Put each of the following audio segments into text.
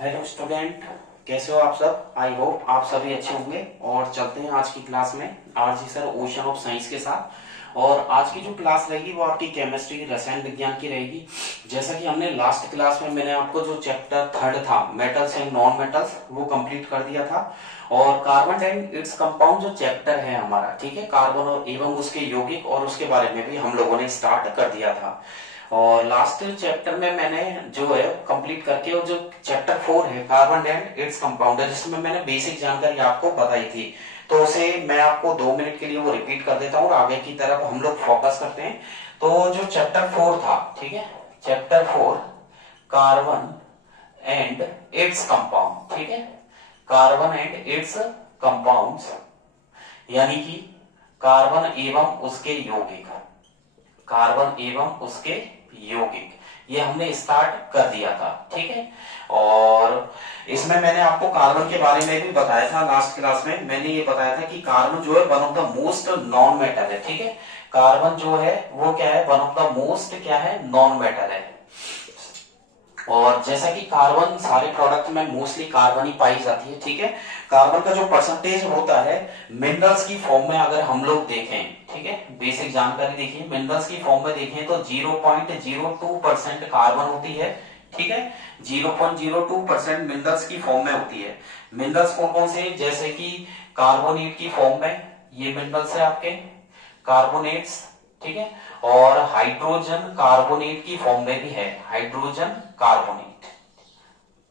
Hello student, कैसे हो आप सब। आई होप आप सभी अच्छे होंगे। और चलते हैं आज की क्लास में RG sir ocean of science के साथ। और आज की जो क्लास रहेगी वो आपकी केमिस्ट्री रसायन विज्ञान की रहेगी। जैसा कि हमने लास्ट क्लास में मैंने आपको जो चैप्टर थर्ड था मेटल्स एंड नॉन मेटल्स वो कंप्लीट कर दिया था। और कार्बन एंड इट्स कंपाउंड जो चैप्टर है हमारा, ठीक है, कार्बन और एवं उसके यौगिक और उसके बारे में भी हम लोगों ने स्टार्ट कर दिया था। और लास्ट चैप्टर में मैंने जो है कंप्लीट करके वो जो चैप्टर 4 है कार्बन एंड इट्स कंपाउंड जिसमें मैंने बेसिक जानकारी आपको बताई थी, तो उसे मैं आपको 2 मिनट के लिए वो रिपीट कर देता हूँ और आगे की तरफ हम लोग फोकस करते हैं। तो जो चैप्टर 4 था, ठीक है, chapter 4 carbon and its compound, ठीक है, कार्बन एंड इट्स कंपाउंड्स, यानी कि कार्बन एवं उसके यौगिक, कार्बन एवं उसके यौगिक, ये हमने स्टार्ट कर दिया था, ठीक है। और इसमें मैंने आपको कार्बन के बारे में भी बताया था। लास्ट क्लास में मैंने ये बताया था कि कार्बन जो है one of the most non metal है, ठीक है। कार्बन जो है वो क्या है, वन ऑफ द मोस्ट क्या है, नॉन मेटल है। और जैसा कि कार्बन सारे प्रोडक्ट में मोस्टली कार्बन ही पाई जाती है, ठीक है। कार्बन का जो परसेंटेज होता है मिनरल्स की फॉर्म में अगर हम लोग देखें, ठीक है, बेसिक जानकारी देखिए, मिनरल्स की फॉर्म में देखें तो 0.02% कार्बन होती है, ठीक है। 0.02% मिनरल्स की फॉर्म में होती है। मिनरल्स कौन कौन से, जैसे कि कार्बोनेट की फॉर्म में ये मिनरल्स है आपके, कार्बोनेट्स, ठीक है। और हाइड्रोजन कार्बोनेट की फॉर्म में भी है, हाइड्रोजन कार्बोनेट,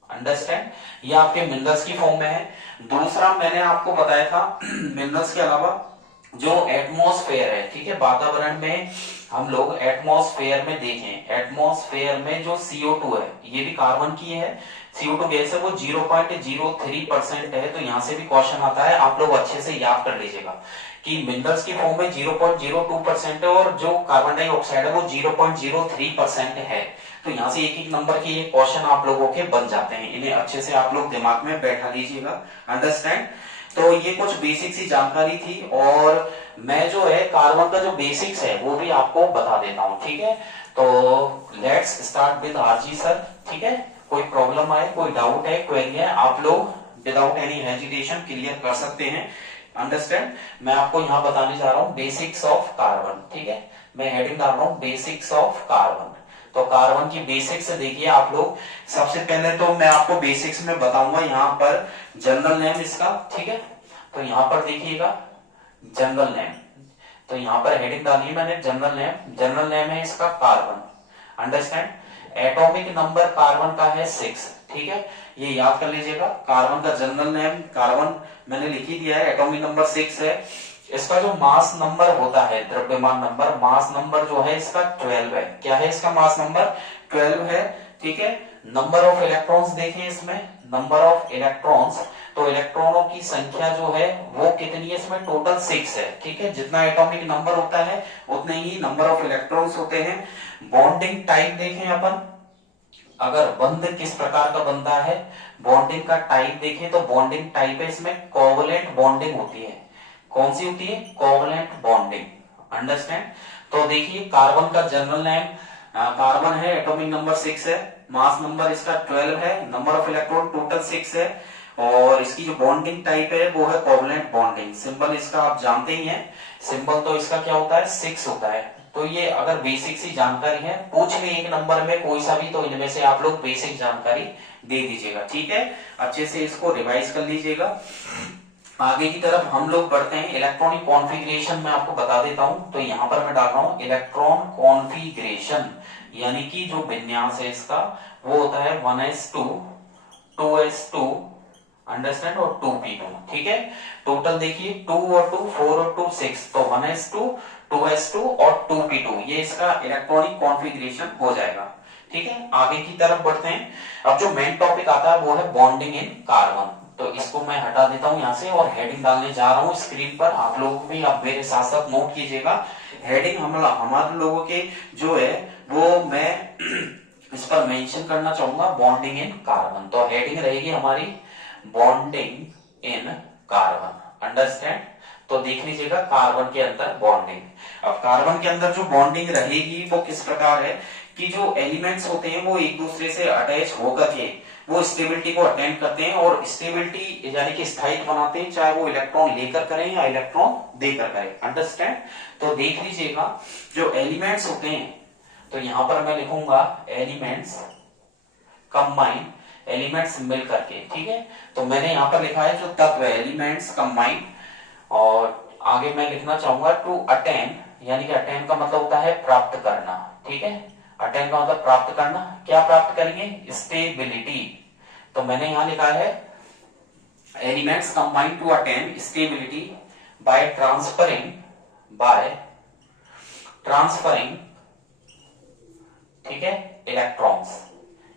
अंडरस्टैंड, ये आपके मिनरल्स की फॉर्म में है। दूसरा मैंने आपको बताया था मिनरल्स के अलावा जो एटमॉस्फेयर है, ठीक है, वातावरण में हम लोग एटमॉस्फेयर में देखें, एटमॉस्फेयर में जो CO2 है ये भी कार्बन की है। CO2 गैस है वो 0.03% है। तो यहां से भी क्वेश्चन आता है, आप लोग अच्छे से याद कर लीजिएगा कि मिनरल्स की फॉर्म में 0.02% है और जो कार्बन डाइऑक्साइड है वो 0.03% है। तो यहाँ से एक एक नंबर के ये क्वेश्चन आप लोगों के बन जाते हैं, इन्हें अच्छे से आप लोग दिमाग में बैठा लीजिएगा, अंडरस्टैंड। तो ये कुछ बेसिक सी जानकारी थी और मैं जो है कार्बन का जो बेसिक्स है वो भी आपको बता देता हूँ, ठीक है। तो let's start with RG sir, ठीक है। कोई प्रॉब्लम आए, कोई डाउट है, क्वेरी है, आप लोग विदाउट एनी हेजिटेशन क्लियर कर सकते हैं, अंडरस्टैंड। मैं आपको यहाँ बताने जा रहा हूँ बेसिक्स ऑफ कार्बन, ठीक है। मैं हेडिंग डाल रहा हूँ बेसिक्स ऑफ कार्बन। तो कार्बन की बेसिक्स देखिए आप लोग। सबसे पहले तो मैं आपको बेसिक्स में बताऊंगा यहाँ पर जनरल नेम इसका, ठीक है। तो यहाँ पर देखिएगा जनरल नेम, तो यहाँ पर हेडिंग डाली मैंने जनरल नेम, जनरल नेम है इसका carbon, understand. Atomic number carbon का है 6, ठीक है, ये याद कर लीजिएगा। कार्बन का जनरल नेम कार्बन मैंने लिख ही दिया है, एटॉमिक नंबर 6 है। इसका जो मास नंबर होता है, द्रव्यमान नंबर, मास नंबर जो है इसका 12 है। क्या है इसका मास नंबर, 12 है, ठीक है। नंबर ऑफ इलेक्ट्रॉन्स देखें इसमें, नंबर ऑफ इलेक्ट्रॉन्स, तो इलेक्ट्रॉनों की संख्या जो है वो कितनी है इसमें, टोटल 6 है, ठीक है। जितना एटॉमिक नंबर होता है उतने ही नंबर ऑफ इलेक्ट्रॉन्स होते हैं। बॉन्डिंग टाइप देखें अपन, अगर बंध किस प्रकार का बनता है, बॉन्डिंग का टाइप देखें तो बॉन्डिंग टाइप है इसमें कोवलेंट बॉन्डिंग होती है। कौन सी होती है, कोवलेंट बॉन्डिंग, अंडरस्टैंड। तो देखिए कार्बन का जनरल नेम कार्बन है, एटॉमिक नंबर 6 है, मास नंबर इसका 12 है, नंबर ऑफ इलेक्ट्रॉन टोटल 6 है, और इसकी जो बॉन्डिंग टाइप है वो है कोवलेंट बॉन्डिंग। सिंबल इसका आप जानते ही हैं, सिंबल तो इसका क्या होता है, 6 होता है। तो ये अगर बेसिक सी जानकारी है, पूछ ले एक नंबर में कोई सा भी, तो इनमें से आप लोग बेसिक जानकारी दे दीजिएगा, ठीक है। अच्छे से इसको रिवाइज कर लीजिएगा। आगे की तरफ हम लोग बढ़ते हैं। इलेक्ट्रॉनिक कॉन्फ़िगरेशन में आपको बता देता हूं, तो यहां पर मैं डाल रहा हूं इलेक्ट्रॉन कॉन्फ़िगरेशन, यानी कि जो विन्यास है इसका वो होता है 1s2 2s2, अंडरस्टैंड, और 2p2, ठीक है। टोटल देखिए 2 और 2 4 और 2 6, तो 1s2 2s2 और 2p2, ये इसका इलेक्ट्रॉनिक कॉन्फ़िगरेशन हो जाएगा, ठीक है। आगे की तरफ बढ़ते हैं। अब जो मेन टॉपिक आता है वो है बॉन्डिंग इन कार्बन, तो इसको मैं हटा देता हूं यहां से और हेडिंग डालने जा रहा हूं स्क्रीन पर। आप लोग भी आप मेरे साथ साथ नोट कीजिएगा। हेडिंग हमारे लोगों के जो है वो मैं इस पर मेंशन करना चाहूंगा, बॉन्डिंग इन कार्बन। तो हेडिंग रहेगी हमारी बॉन्डिंग इन कार्बन, अंडरस्टैंड। तो देख लीजिएगा कार्बन के अंदर बॉन्डिंग। अब कार्बन के अंदर जो बॉन्डिंग रहेगी वो किस प्रकार है कि जो एलिमेंट्स होते हैं वो एक दूसरे से अटैच होकर के वो स्टेबिलिटी को अटेंड करते हैं और स्टेबिलिटी यानी कि स्थायित्व बनाते हैं, चाहे वो इलेक्ट्रॉन लेकर करें या इलेक्ट्रॉन देकर करें। अंडरस्टैंड। तो देख लीजिएगा जो एलिमेंट्स होते हैं, तो यहां पर मैं लिखूंगा एलिमेंट्स कंबाइन, एलिमेंट्स मिल करके, ठीक है। तो मैंने यहां पर लिखा है जो तत्व एलिमेंट्स कंबाइन, और आगे मैं लिखना चाहूंगा टू अटेन, यानी कि अटेन का मतलब होता है प्राप्त करना, ठीक है। अटेन का मतलब प्राप्त करना। क्या प्राप्त करेंगे? स्टेबिलिटी। तो मैंने यहां लिखा है elements combine to attain stability by transferring, ठीक है, इलेक्ट्रॉन्स,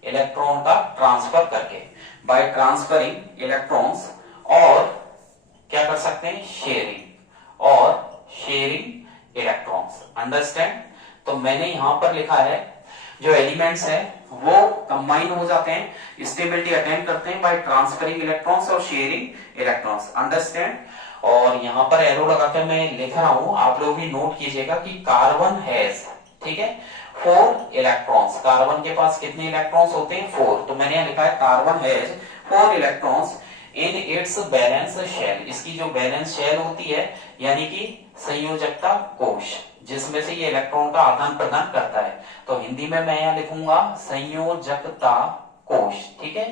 इलेक्ट्रॉन का ट्रांसफर करके, बाय ट्रांसफरिंग इलेक्ट्रॉन्स, और क्या कर सकते हैं? Sharing electrons. अंडरस्टैंड। तो मैंने यहां पर लिखा है जो एलिमेंट्स है वो कंबाइन हो जाते हैं, स्टेबिलिटी अटेन करते हैं बाय ट्रांसफरिंग इलेक्ट्रॉन्स और शेयरिंग इलेक्ट्रॉन्स। अंडरस्टैंड। और यहां पर एरो लगाकर मैं लिख रहा हूं, आप लोग भी नोट कीजिएगा कि कार्बन हैज, ठीक है, 4 इलेक्ट्रॉन्स। कार्बन के पास कितने इलेक्ट्रॉन्स होते हैं? 4। तो मैंने यहां लिखा है carbon has 4 electrons in its valence shell. इसकी जो बैलेंस शेल होती है यानी कि संयोजकता कोश, जिसमें से ये इलेक्ट्रॉन का आदान प्रदान करता है, तो हिंदी में मैं यहां लिखूंगा संयोजकता कोश, ठीक है।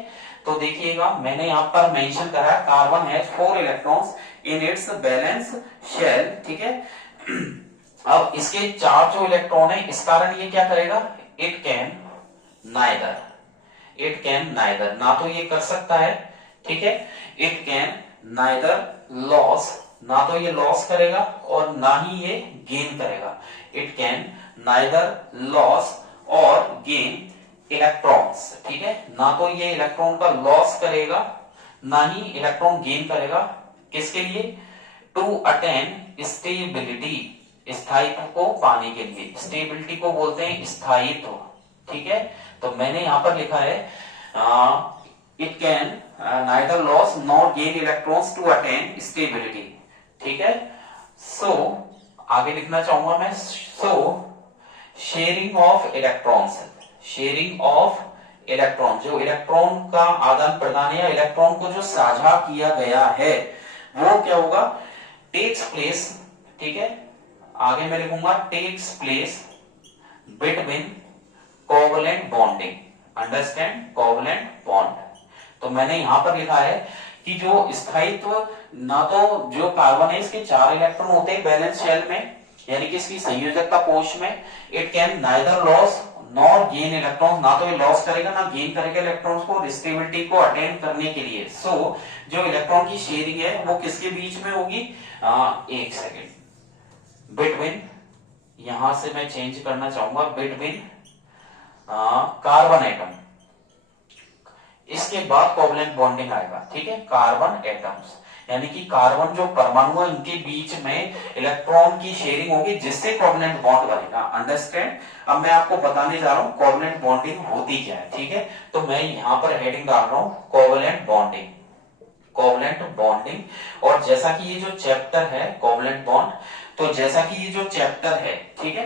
तो देखिएगा मैंने यहां पर मेंशन करा है carbon has 4 electrons in its valence shell, ठीक है। अब इसके 4 जो इलेक्ट्रॉन है, इस कारण ये क्या करेगा? इट कैन नाइदर, ना तो ये कर सकता है, ठीक है, इट कैन नाइदर लॉस, ना तो ये लॉस करेगा और ना ही ये गेन करेगा। इट कैन नाइदर लॉस और गेन इलेक्ट्रॉन्स, ठीक है, ना तो ये इलेक्ट्रॉन का लॉस करेगा ना ही इलेक्ट्रॉन गेन करेगा। किसके लिए? टू अटेन स्टेबिलिटी, स्थायित्व को पाने के लिए। स्टेबिलिटी को बोलते हैं स्थायित्व, ठीक है। तो मैंने यहां पर लिखा है it can neither loss nor gain electrons to attain stability, ठीक है। सो आगे लिखना चाहूंगा मैं, सो शेयरिंग ऑफ इलेक्ट्रॉन्स, जो इलेक्ट्रॉन का आदान प्रदान या इलेक्ट्रॉन को जो साझा किया गया है वो क्या होगा? टेक्स प्लेस, ठीक है। आगे मैं लिखूंगा takes place between covalent bonding. Understand? Covalent bond. तो मैंने यहां पर लिखा है कि जो स्थायित्व, ना तो जो कार्बन है इसके 4 इलेक्ट्रॉन होते हैं बैलेंस शेल में, यानी कि इसकी संयोजकता कोश में। It can neither loss nor gain electrons, ना तो ये लॉस करेगा ना गेन करेगा इलेक्ट्रॉन्स को स्टेबिलिटी को अटेन करने के लिए। सो जो इलेक्ट्रॉन की शेयरिंग है वो किसके बीच में होगी? एक सेकेंड, बिटवीन, यहां से मैं चेंज करना चाहूंगा, बिटवीन कार्बन एटम, इसके बाद कोवलेंट बॉन्डिंग आएगा, ठीक है, कार्बन एटम्स, यानी कि कार्बन जो परमाणु है इनके बीच में इलेक्ट्रॉन की शेयरिंग होगी जिससे कोवलेंट बॉन्ड बनेगा। अंडरस्टैंड? अब मैं आपको बताने जा रहा हूं कोवलेंट बॉन्डिंग होती क्या है, ठीक है। तो मैं यहां पर हेडिंग डाल रहा हूं कोवलेंट बॉन्डिंग। और जैसा कि ये जो चैप्टर है कोवलेंट बॉन्ड, तो जैसा कि ये जो चैप्टर है, ठीक है,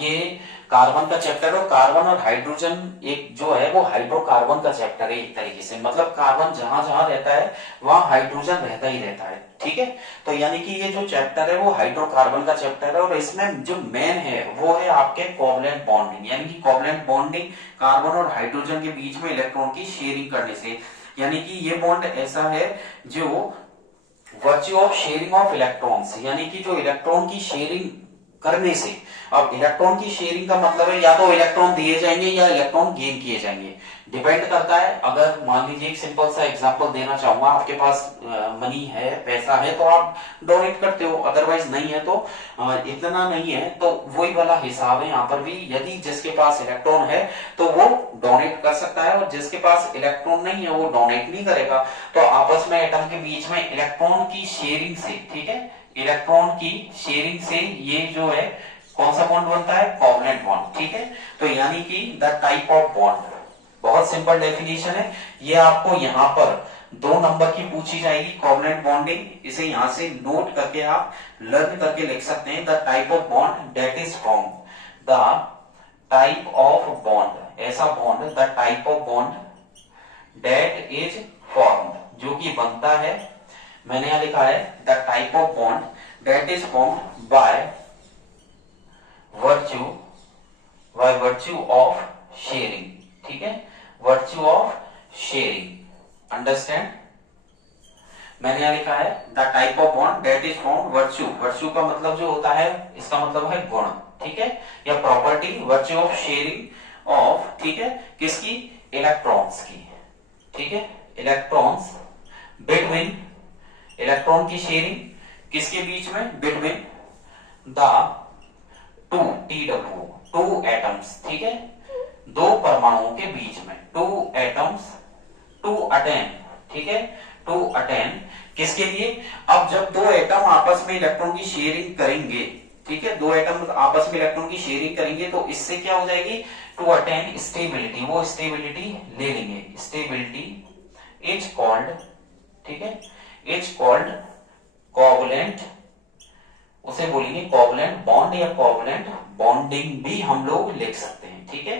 ये कार्बन का चैप्टर है। कार्बन और हाइड्रोजन एक जो है वो हाइड्रोकार्बन का चैप्टर है एक तरीके से, मतलब कार्बन जहां जहां रहता है वहां हाइड्रोजन रहता ही रहता है, ठीक है। तो यानी कि ये जो चैप्टर है वो हाइड्रोकार्बन का चैप्टर है और इसमें जो मेन है वो है आपके कोवलेंट बॉन्डिंग, यानी कि कोवलेंट बॉन्डिंग कार्बन और हाइड्रोजन के बीच में इलेक्ट्रॉन की शेयरिंग करने से, यानी कि ये बॉन्ड ऐसा है जो virtue of sharing of electrons, यानी कि जो इलेक्ट्रॉन की शेयरिंग करने से। अब इलेक्ट्रॉन की शेयरिंग का मतलब है या तो इलेक्ट्रॉन दिए जाएंगे या इलेक्ट्रॉन गेन किए जाएंगे, डिपेंड करता है। अगर मान लीजिए एक सिंपल सा एग्जांपल देना चाहूंगा, आपके पास मनी है, पैसा है तो आप डोनेट करते हो, अदरवाइज नहीं है तो इतना नहीं है तो वही वाला हिसाब है यहाँ पर भी। यदि जिसके पास इलेक्ट्रॉन है तो वो डोनेट कर सकता है और जिसके पास इलेक्ट्रॉन नहीं है वो डोनेट नहीं करेगा। तो आपस में एटम के बीच में इलेक्ट्रॉन की शेयरिंग से, ठीक है, इलेक्ट्रॉन की शेयरिंग से ये जो है कौन सा बॉन्ड बनता है? कोवलेंट बॉन्ड, ठीक है। तो यानी कि द टाइप ऑफ बॉन्ड, बहुत सिंपल डेफिनेशन है ये, आपको यहाँ पर 2 नंबर की पूछी जाएगी कोवलेंट बॉन्डिंग, इसे यहां से नोट करके आप लर्न करके लिख सकते हैं। The type of bond that is form, the type of bond, ऐसा bond, the type of bond that is formed, जो कि बनता है, मैंने यहां लिखा है the type of bond that is formed by virtue of sharing, ठीक है, वर्च्यू ऑफ शेयरिंग, अंडरस्टैंड। मैंने यहां लिखा है the type of bond that is formed virtue, virtue का मतलब जो होता है, इसका मतलब है गुण, ठीक है, या property, virtue of sharing of, ठीक है, किसकी, इलेक्ट्रॉन्स की, ठीक है, इलेक्ट्रॉन्स बिटवीन, इलेक्ट्रॉन की शेयरिंग किसके बीच में, बिटवीन द टू एटम्स, ठीक है, दो परमाणुओं के बीच में, टू एटम्स टू अटेन, ठीक है, टू अटेन किसके लिए, अब जब दो एटम आपस में इलेक्ट्रॉन की शेयरिंग करेंगे, ठीक है, दो एटम आपस में इलेक्ट्रॉन की शेयरिंग करेंगे तो इससे क्या हो जाएगी, टू अटेन स्टेबिलिटी, वो स्टेबिलिटी ले लेंगे, स्टेबिलिटी इज कॉल्ड, ठीक है, इज कॉल्ड कोवलेंट, उसे बोलेंगे कोवलेंट बॉन्ड या कोवलेंट बॉन्डिंग भी हम लोग लिख सकते हैं, ठीक है,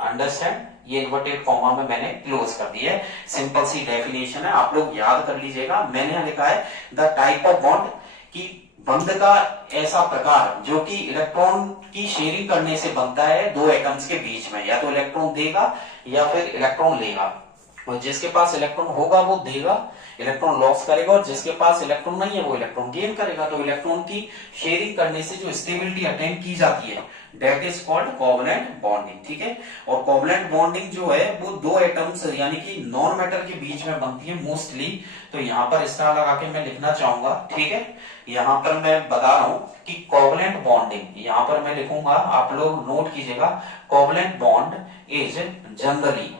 अंडरस्टैंड। ये इन्वर्टेड कॉमा में मैंने क्लोज कर दिया है, सिंपल सी डेफिनेशन है, आप लोग याद कर लीजिएगा। मैंने यहां लिखा है द टाइप ऑफ बॉन्ड की बंध का ऐसा प्रकार जो कि इलेक्ट्रॉन की शेयरिंग करने से बनता है दो एटम्स के बीच में, या तो इलेक्ट्रॉन देगा या फिर इलेक्ट्रॉन लेगा, और जिसके पास इलेक्ट्रॉन होगा वो देगा, इलेक्ट्रॉन लॉस करेगा, और जिसके पास इलेक्ट्रॉन नहीं है वो इलेक्ट्रॉन गेन करेगा। तो इलेक्ट्रॉन की शेयरिंग करने से जो स्टेबिलिटी अटेन की जाती है that is called covalent bonding, ठीक है। और कोवलेंट बॉन्डिंग जो है वो दो एटम्स यानी कि नॉन मैटर के बीच में बनती है मोस्टली। तो यहाँ पर स्टार लगा के मैं लिखना चाहूंगा, ठीक है, यहाँ पर मैं बता रहा हूं कि कोवलेंट बॉन्डिंग, यहाँ पर मैं लिखूंगा, आप लोग नोट कीजिएगा, कोवलेंट बॉन्ड इज जनरली,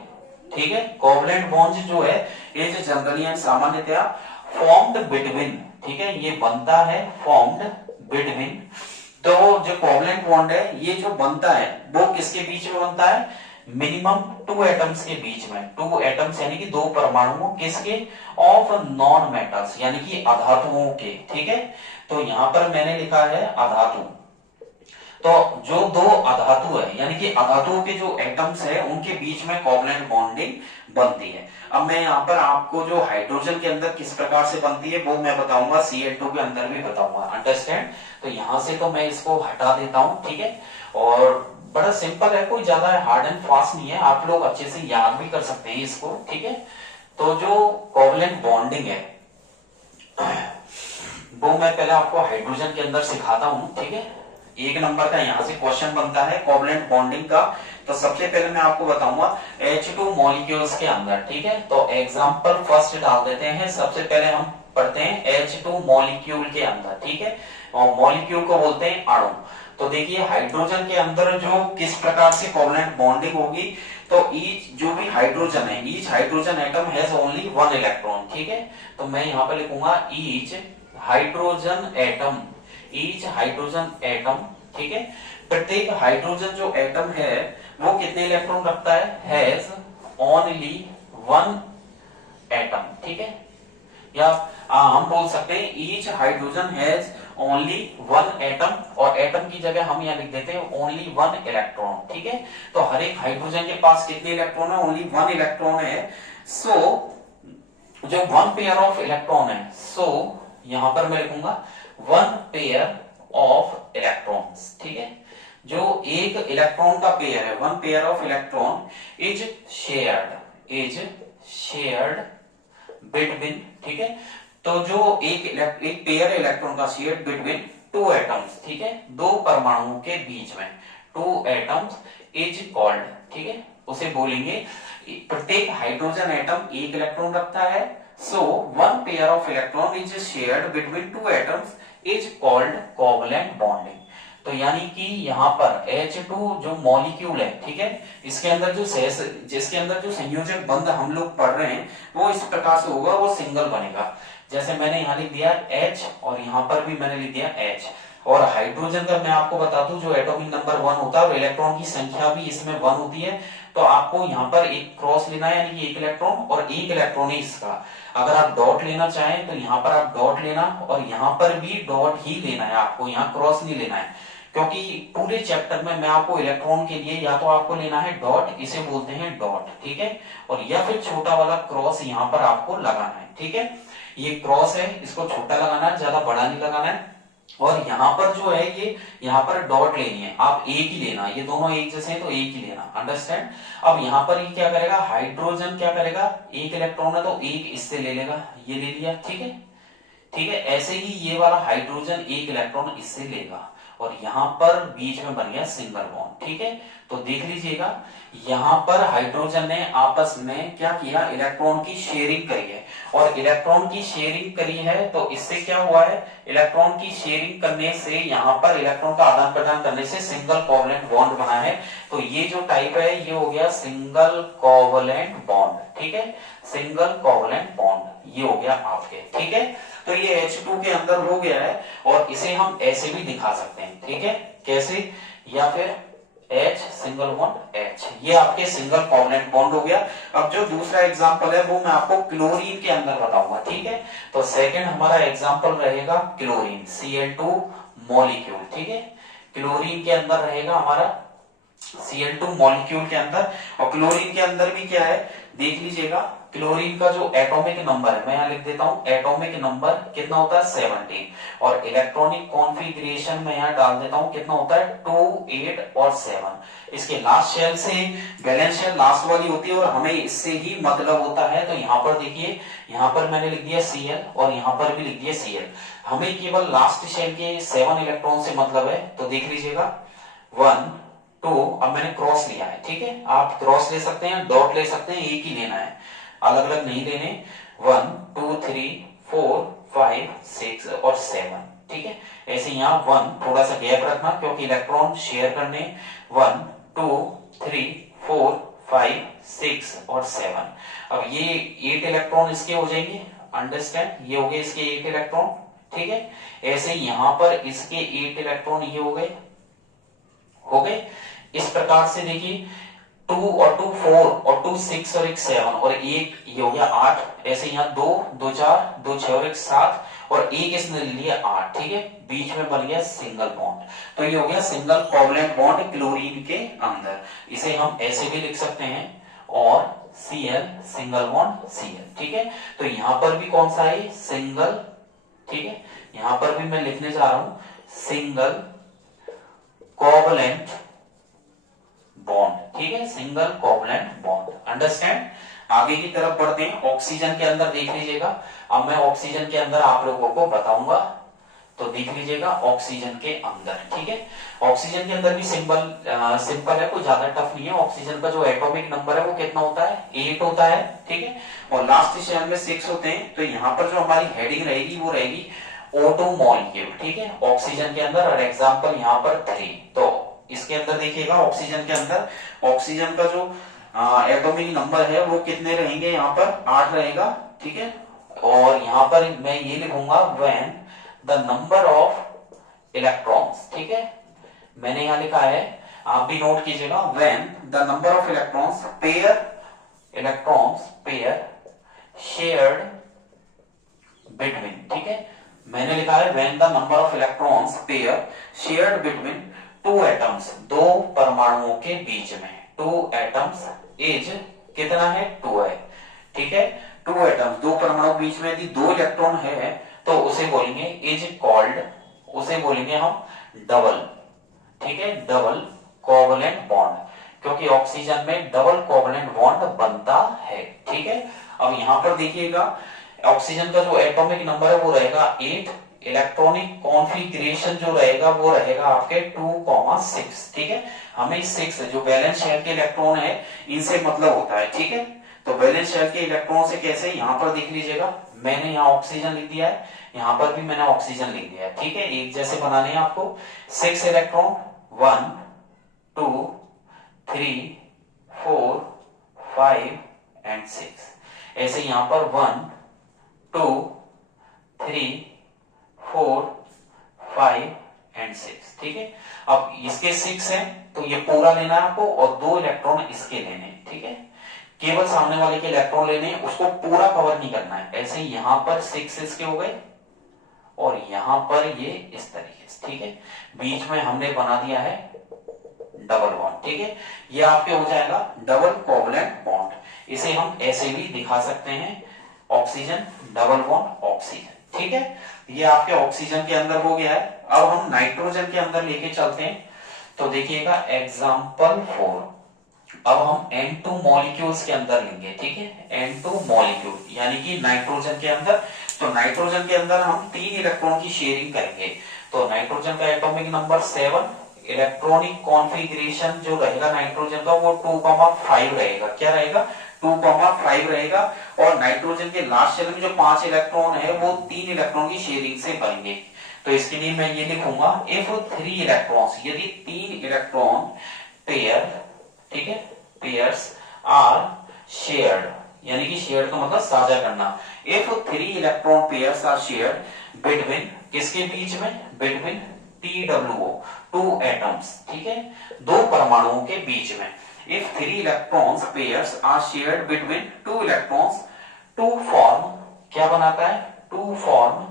ठीक है, कोवलेंट बॉन्ड जो है इज जनरली एंड सामान्यतया फॉर्म्ड बिटवीन, ठीक है, ये बनता है फॉर्म्ड बिटवीन, तो जो कोवलेंट बॉन्ड है ये जो बनता है वो किसके बीच में बनता है, मिनिमम टू एटम्स के बीच में, टू एटम्स यानी कि दो परमाणुओं किसके, ऑफ नॉन मेटल्स यानी कि अधातुओं के, ठीक है। तो यहां पर मैंने लिखा है अधातु, तो जो दो अधातु है यानी कि अधातुओं के जो एटम्स है उनके बीच में कोवलेंट बॉन्डिंग बनती है। अब मैं यहाँ पर आपको जो हाइड्रोजन के अंदर किस प्रकार से बनती है वो मैं बताऊंगा, Cl2 के अंदर भी बताऊंगा, अंडरस्टैंड। तो यहां से तो मैं इसको हटा देता हूं, ठीक है, और बड़ा सिंपल है, कोई ज्यादा हार्ड एंड फास्ट नहीं है, आप लोग अच्छे से याद भी कर सकते हैं इसको, ठीक है। तो जो कोवलेंट बॉन्डिंग है वो मैं पहले आपको हाइड्रोजन के अंदर सिखाता हूं, ठीक है। एक नंबर का यहां से क्वेश्चन बनता है कोवलेंट बॉन्डिंग का। तो सबसे पहले मैं आपको बताऊंगा H2 मॉलिक्यूल्स के अंदर, ठीक है। तो एग्जांपल फर्स्ट डाल देते हैं, सबसे पहले हम पढ़ते हैं H2 मॉलिक्यूल के अंदर, ठीक है, और मॉलिक्यूल को बोलते हैं अणु। तो देखिए हाइड्रोजन के अंदर जो किस प्रकार से कोवलेंट बॉन्डिंग होगी, तो ईच जो भी हाइड्रोजन है, each hydrogen atom has only one electron, ठीक है। तो मैं यहाँ पे लिखूंगा each hydrogen atom, each hydrogen atom, ठीक है, प्रत्येक हाइड्रोजन जो एटम है वो कितने इलेक्ट्रॉन रखता है, हैज ओनली वन एटम, ठीक है, या हम बोल सकते हैं each hydrogen has only one atom, और एटम की जगह हम यहाँ लिख देते हैं ओनली वन इलेक्ट्रॉन, ठीक है। तो हर एक हाइड्रोजन के पास कितने इलेक्ट्रॉन है, ओनली वन इलेक्ट्रॉन है। सो जो वन पेयर ऑफ इलेक्ट्रॉन है, सो यहां पर मैं लिखूंगा वन पेयर ऑफ इलेक्ट्रॉन्स, ठीक है, जो एक इलेक्ट्रॉन का पेयर है, one pair of electron is shared between, ठीक है। तो जो एक पेयर इलेक्ट्रॉन का शेयर्ड बिटवीन टू एटम्स, ठीक है, दो परमाणुओं के बीच में, टू एटम्स इज कॉल्ड, ठीक है, उसे बोलेंगे, प्रत्येक हाइड्रोजन एटम एक इलेक्ट्रॉन रखता है, so one pair of electron is shared between two atoms is called covalent bonding. तो यानी कि यहाँ पर H2 जो मॉलिक्यूल है, ठीक है, इसके अंदर जो जिसके अंदर जो संयोजक बंध हम लोग पढ़ रहे हैं वो इस प्रकार से होगा, वो सिंगल बनेगा। जैसे मैंने यहाँ लिख दिया H और यहाँ पर भी मैंने लिख दिया H। और हाइड्रोजन का मैं आपको बता दूं जो एटॉमिक नंबर 1 होता है और इलेक्ट्रॉन की संख्या भी इसमें 1 होती है। तो आपको यहाँ पर एक क्रॉस लेना है, यानी कि एक इलेक्ट्रॉन और एक इलेक्ट्रॉन ही इसका। अगर आप डॉट लेना चाहें तो यहाँ पर आप डॉट लेना, और यहाँ पर भी डॉट ही लेना है आपको, यहाँ क्रॉस नहीं लेना है, क्योंकि पूरे चैप्टर में मैं आपको इलेक्ट्रॉन के लिए या तो आपको लेना है डॉट, इसे बोलते हैं डॉट, ठीक है, और या फिर छोटा वाला क्रॉस यहाँ पर आपको लगाना है, ठीक है। ये क्रॉस है, इसको छोटा लगाना है, ज्यादा बड़ा नहीं लगाना है। और यहाँ पर जो है ये यहाँ पर डॉट लेनी है, आप एक ही लेना, ये दोनों एक जैसे हैं तो एक ही लेना, अंडरस्टैंड। अब यहाँ पर ये क्या करेगा, हाइड्रोजन क्या करेगा, एक इलेक्ट्रॉन है तो एक इससे ले लेगा, ये ले लिया, ठीक है, ठीक है। ऐसे ही ये वाला हाइड्रोजन एक इलेक्ट्रॉन इससे लेगा और यहाँ पर बीच में बन गया सिंगल बॉन्ड, ठीक है। तो देख लीजिएगा, यहाँ पर हाइड्रोजन ने आपस में क्या किया, इलेक्ट्रॉन की शेयरिंग करी है, और इलेक्ट्रॉन की शेयरिंग करी है तो इससे क्या हुआ है, इलेक्ट्रॉन की शेयरिंग करने से यहाँ पर इलेक्ट्रॉन का आदान प्रदान करने से सिंगल कोवलेंट बॉन्ड बना है। तो ये जो टाइप है ये हो गया सिंगल कोवलेंट बॉन्ड, ठीक है, सिंगल कोवलेंट बॉन्ड ये हो गया आपके, ठीक है। तो ये H2 के अंदर हो गया है, और इसे हम ऐसे भी दिखा सकते हैं, ठीक है, कैसे, या फिर H सिंगल बॉन्ड H, ये आपके सिंगल कोवलेंट बॉन्ड हो गया। अब जो दूसरा एग्जांपल है वो मैं आपको क्लोरीन के अंदर बताऊंगा, ठीक है। तो सेकंड हमारा एग्जांपल रहेगा क्लोरीन, Cl2 मॉलिक्यूल, ठीक है, क्लोरीन के अंदर रहेगा हमारा Cl2 मॉलिक्यूल के अंदर। और क्लोरीन के अंदर भी क्या है, देख लीजिएगा, क्लोरीन का जो एटॉमिक नंबर है मैं यहां लिख देता हूं, एटॉमिक नंबर कितना होता है 17, और इलेक्ट्रॉनिक कॉन्फ़िगरेशन में यहां डाल देता हूं कितना होता है 2, 8 और 7। इसके लास्ट शेल से बैलेंस शेल लास्ट वाली होती है और हमें इससे ही मतलब होता है। तो यहाँ पर देखिए, यहाँ पर मैंने लिख दिया Cl और यहाँ पर भी लिख दिया Cl, हमें केवल लास्ट शेल के 7 इलेक्ट्रॉन से मतलब है। तो देख लीजिएगा 1, 2, अब मैंने क्रॉस लिया है, ठीक है, आप क्रॉस ले सकते हैं, डॉट ले सकते हैं, एक ही लेना है, अलग अलग नहीं लेने। 1, 2, 3, 4, 5, 6 और 7, ठीक है। ऐसे यहाँ 1 थोड़ा सा गैप रखना क्योंकि इलेक्ट्रॉन शेयर करने, 1, 2, 3, 4, 5, 6 और 7। अब ये 8 इलेक्ट्रॉन इसके हो जाएंगे, अंडरस्टैंड, ये हो गए इसके 8 इलेक्ट्रॉन, ठीक है। ऐसे यहाँ पर इसके 8 इलेक्ट्रॉन ये हो गए, हो गए। इस प्रकार से देखिए 2 और 2 4 और 2 6 और 1 7 और एक ये हो गया 8। ऐसे यहाँ 2 2 4 2 6 और 1 7 और एक इसने ले लिया 8, ठीक है, बीच में बन गया सिंगल बॉन्ड। तो ये हो गया सिंगल कोवलेंट बॉन्ड क्लोरीन के अंदर। इसे हम ऐसे भी लिख सकते हैं, और Cl सिंगल बॉन्ड Cl, ठीक है। तो यहाँ पर भी कौन सा है, सिंगल, ठीक है, यहाँ पर भी मैं लिखने जा रहा हूं सिंगल कोवलेंट बॉन्ड, ठीक है, सिंगल कोवलेंट बॉन्ड, अंडरस्टैंड। आगे की तरफ बढ़ते हैं, ऑक्सीजन के अंदर देख लीजिएगा। अब मैं ऑक्सीजन के अंदर आप लोगों को बताऊंगा, तो देख लीजिएगा ऑक्सीजन के अंदर, ठीक है। ऑक्सीजन के अंदर भी सिंपल है, कोई ज्यादा टफ नहीं है। ऑक्सीजन का जो एटॉमिक नंबर है वो कितना होता है, 8 होता है, ठीक है, और लास्ट शेल में 6 होते हैं। तो यहाँ पर जो हमारी हेडिंग रहेगी वो रहेगी O2 मॉलिक्यूल, ठीक है, ऑक्सीजन के अंदर, और एग्जाम्पल यहाँ पर 3। तो इसके अंदर देखिएगा ऑक्सीजन के अंदर, ऑक्सीजन का जो एटॉमिक नंबर है वो कितने रहेंगे, यहाँ पर 8 रहेगा, ठीक है। और यहाँ पर मैं ये लिखूंगा when the number of electrons, ठीक है, मैंने यहाँ लिखा है, आप भी नोट कीजिएगा, when the number of electrons pair shared between, ठीक है, मैंने लिखा है when the number of electrons pair shared between 2 atoms, 2 परमाणुओं के बीच में, 2 एटम्स इज कितना है 2 है, ठीक है, 2 एटम्स 2 परमाणु बीच में यदि 2 इलेक्ट्रॉन है तो उसे बोलेंगे इज कॉल्ड, उसे बोलेंगे हम डबल, ठीक है, डबल कोवलेंट बॉन्ड, क्योंकि ऑक्सीजन में डबल कोवलेंट बॉन्ड बनता है, ठीक है। अब यहां पर देखिएगा ऑक्सीजन का जो एटॉमिक नंबर है वो रहेगा 8, इलेक्ट्रॉनिक कॉन्फ़िगरेशन जो रहेगा वो रहेगा आपके 2,6, ठीक है। हमें 6 जो बैलेंस शेल के इलेक्ट्रॉन है इनसे मतलब होता है, ठीक है। तो बैलेंस शेल के इलेक्ट्रॉन से कैसे, यहाँ पर देख लीजिएगा, मैंने यहाँ ऑक्सीजन लिख दिया है, यहाँ पर भी मैंने ऑक्सीजन लिख दिया है, ठीक है, एक जैसे बनाने हैं आपको। 6 इलेक्ट्रॉन 1 2 3 4 5 एंड 6, ऐसे यहाँ पर 1 2 3 4 5 एंड 6, ठीक है। अब इसके 6 हैं तो ये पूरा लेना है आपको, और 2 इलेक्ट्रॉन इसके लेने हैं, ठीक है, केवल सामने वाले के इलेक्ट्रॉन लेने हैं, उसको पूरा कवर नहीं करना है। ऐसे यहाँ पर 6 इसके हो गए, और यहां पर ये इस तरीके से, ठीक है। बीच में हमने बना दिया है डबल बॉन्ड, ठीक है। ये आपके हो जाएगा डबल कोवलेंट बॉन्ड। इसे हम ऐसे भी दिखा सकते हैं, ऑक्सीजन डबल बॉन्ड ऑक्सीजन, ठीक है। ये आपके ऑक्सीजन के अंदर हो गया है। अब हम नाइट्रोजन के अंदर लेके चलते हैं। तो देखिएगा एग्जाम्पल 4, अब हम N2 मॉलिक्यूल्स के अंदर लेंगे, ठीक है। N2 मॉलिक्यूल यानी कि नाइट्रोजन के अंदर। तो नाइट्रोजन के अंदर हम 3 इलेक्ट्रॉन की शेयरिंग करेंगे। तो नाइट्रोजन का एटॉमिक नंबर 7, इलेक्ट्रॉनिक कॉन्फ़िगरेशन जो रहेगा नाइट्रोजन का वो 2,5 रहेगा। क्या रहेगा? 2,5 रहेगा। और नाइट्रोजन के लास्ट शेल में जो 5 इलेक्ट्रॉन है वो 3 इलेक्ट्रॉन की शेयरिंग से बनेंगे। तो इसके लिए मैं ये लिखूंगा इफ 3 इलेक्ट्रॉन्स, यदि 3 इलेक्ट्रॉन पेयर, ठीक है, पेयर्स आर शेयर्ड, यानी कि शेयर्ड का मतलब साझा करना। If 3 electron pairs are shared between, किसके बीच में? बिटवीन TWO, 2 एटम्स, ठीक है, 2 परमाणुओं के बीच में। If 3 electrons pairs are shared between 2 electrons to form, क्या बनाता है? To form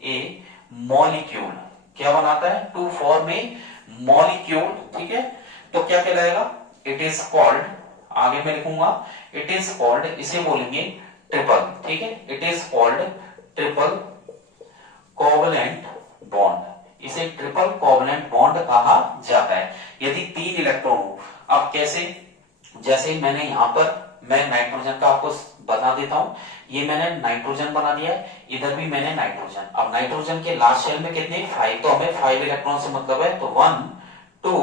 a molecule. क्या बनाता है? टू फॉर्म ए मॉलिक्यूल, ठीक है। तो क्या कहलाएगा? इट इज कॉल्ड, आगे मैं लिखूंगा इट इज कॉल्ड, इसे बोलेंगे ट्रिपल, ठीक है। It is called triple covalent bond. इसे ट्रिपल कोवलेंट बॉन्ड कहा जाता है यदि 3 इलेक्ट्रॉन हो। अब कैसे? जैसे मैंने यहां पर, मैं नाइट्रोजन का आपको बता देता हूं, ये मैंने नाइट्रोजन बना दिया है, इधर भी मैंने नाइट्रोजन। अब नाइट्रोजन के लास्ट शेल में कितने? 5, तो हमें 5 इलेक्ट्रॉन से मतलब है, तो 1 2